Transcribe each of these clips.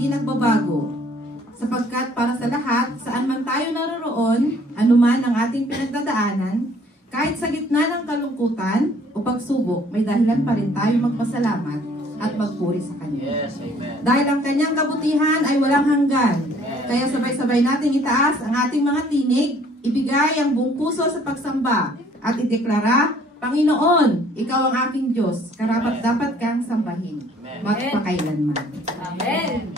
hindi nagbabago. Sapagkat para sa lahat, saan man tayo naroroon, anuman ang ating pinagdadaanan, kahit sa gitna ng kalungkutan o pagsubok, may dahilan pa rin tayo magpasalamat at magpuri sa Kanya. Yes, amen. Dahil ang Kanyang kabutihan ay walang hanggan. Kaya sabay-sabay natin itaas ang ating mga tinig, ibigay ang buong puso sa pagsamba, at ideklara, Panginoon, Ikaw ang aking Diyos, karapat dapat kang sambahin, magpakailanman. Amen.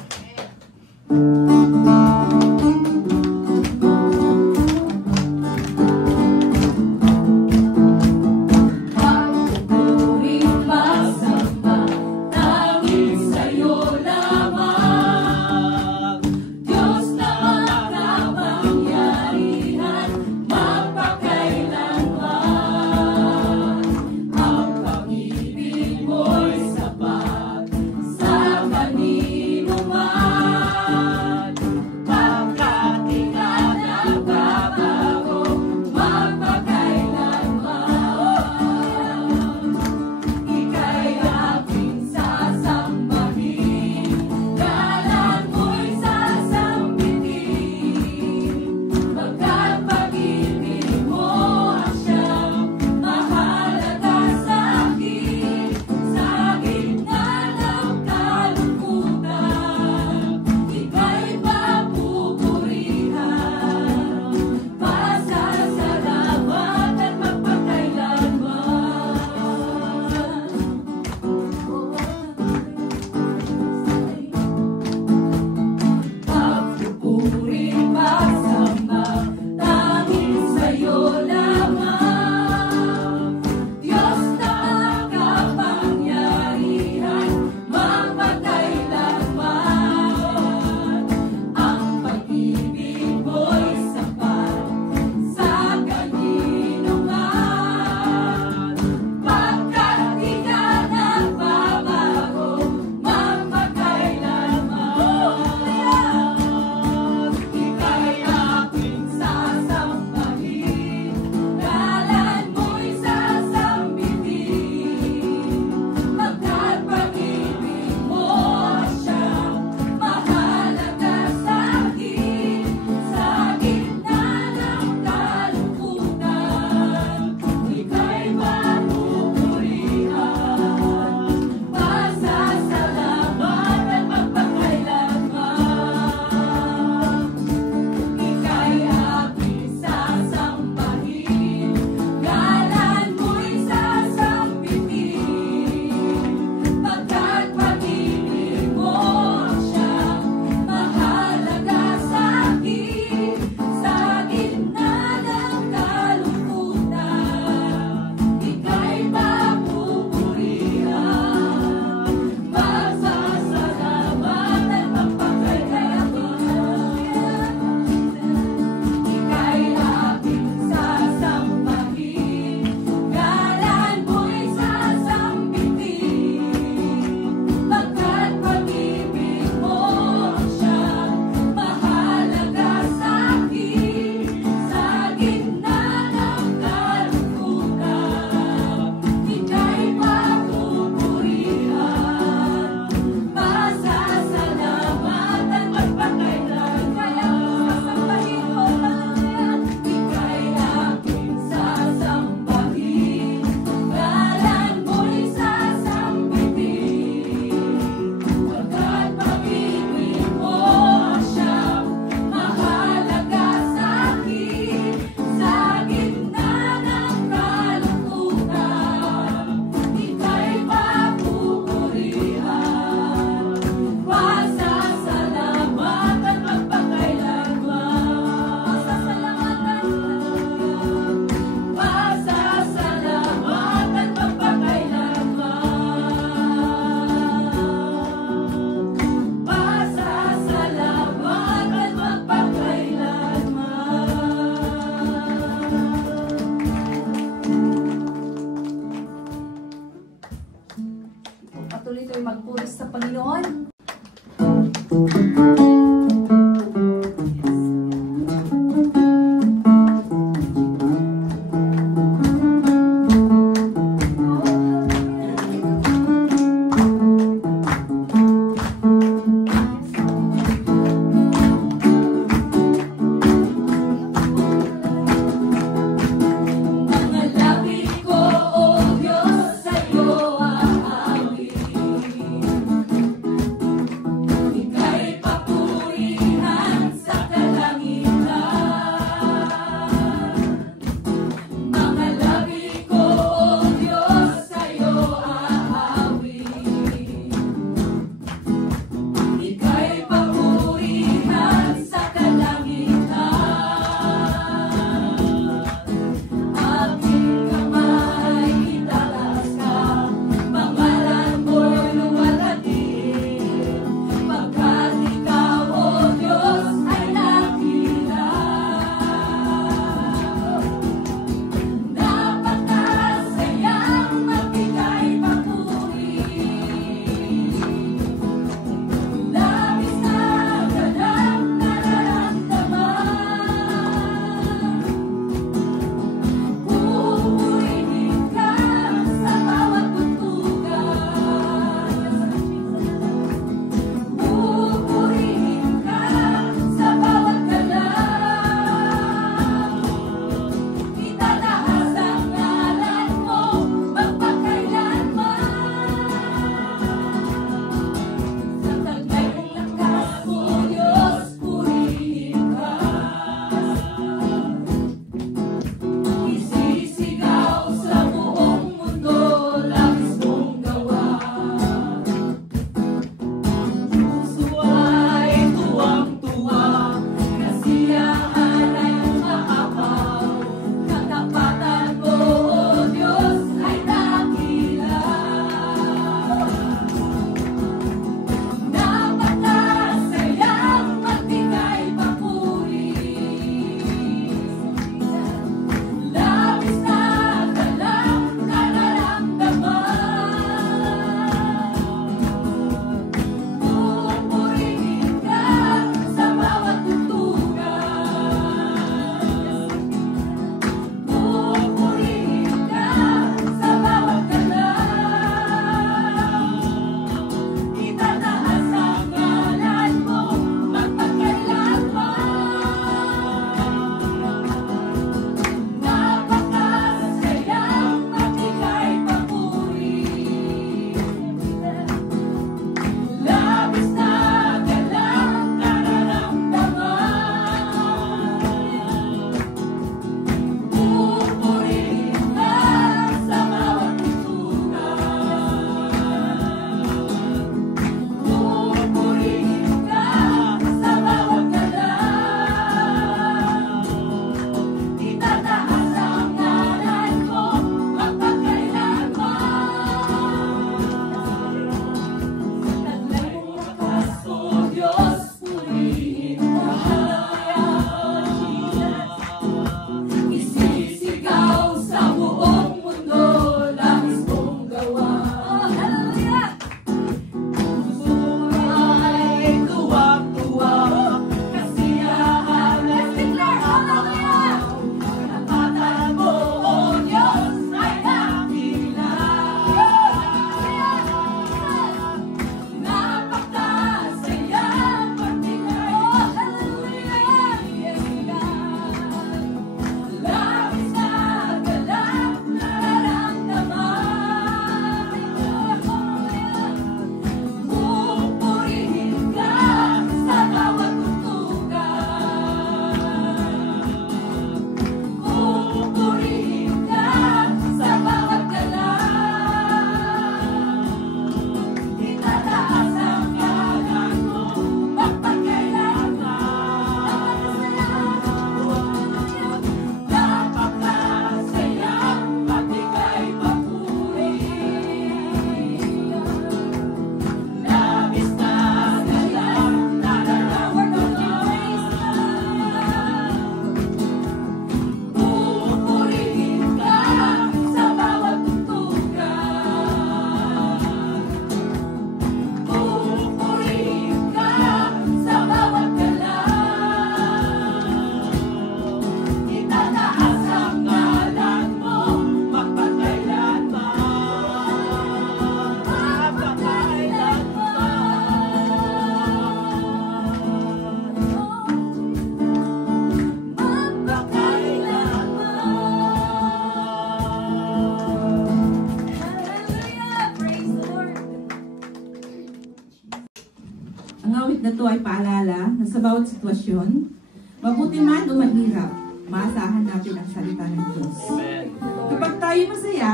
Ang awit na to ay paalala na sa bawat sitwasyon, mabuti man o mahirap, maasahan natin ang salita ng Diyos. Amen. Kapag tayo masaya,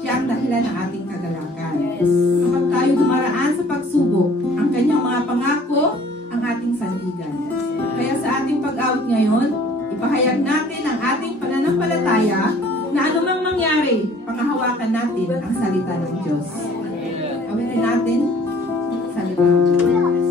siya ang dahilan ng ating kagalakan. Kapag tayo dumaraan sa pagsubok, ang kanyang mga pangako ang ating sandigan. Kaya sa ating pag-awit ngayon, ipahayag natin ang ating pananampalataya na anumang mangyari, pangahawakan natin ang salita ng Diyos. Awitin natin salita ng Diyos.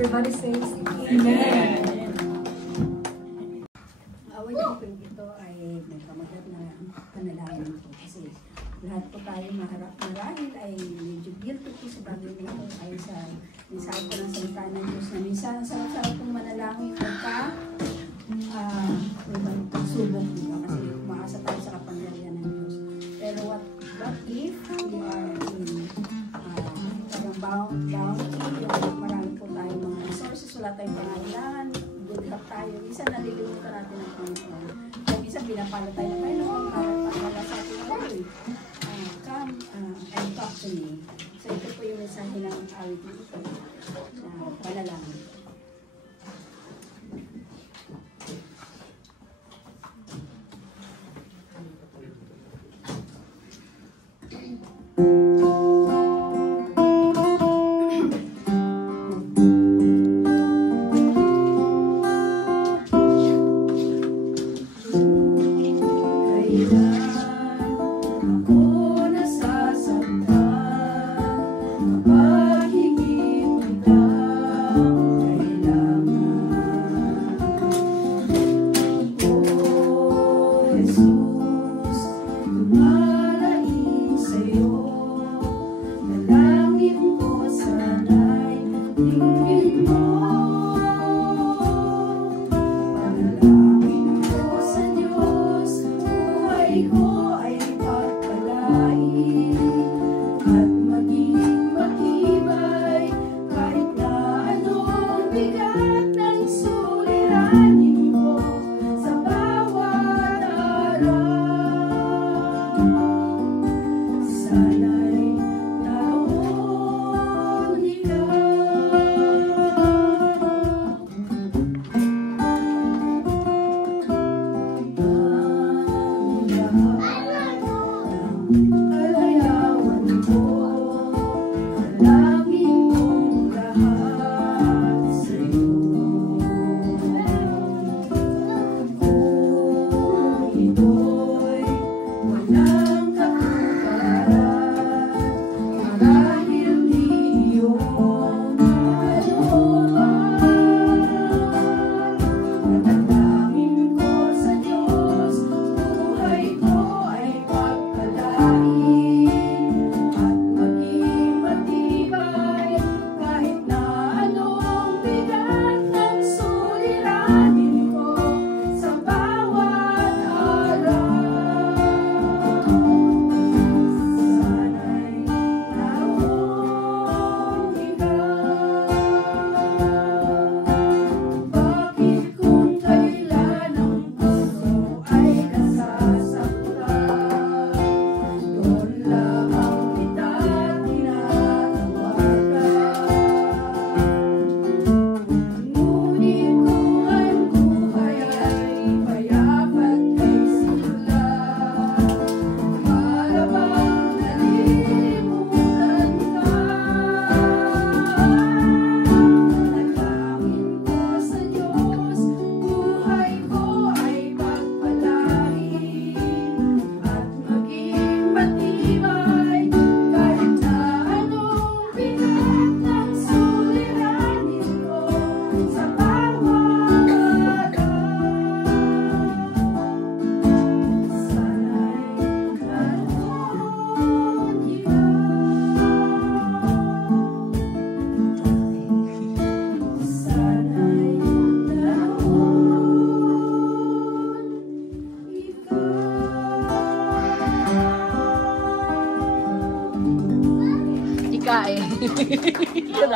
Everybody says, Amen. Away ko ito ay may pamagat na panalangin po kasi lahat po tayo maharap marahil ay medyo mensahe ko ng salita ng Diyos na minsan ang sarap-sarap kong manalangin pagka may pagsubok, diba? Kasi umaasa tayo sa kapangyarihan ng Diyos. Pero what if we are in parang bounty, marami po tayong mga resources, wala tayong pangailangan, good luck tayo, minsan nalilimutan natin ang Panginoon. Kaya minsan pinapala tayo ng Panginoon, wala sa ating awit. Come and talk to me. So ito po yung mensahe ng awit dito, na panalangin.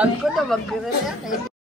Sabi ko na mag-re-react eh.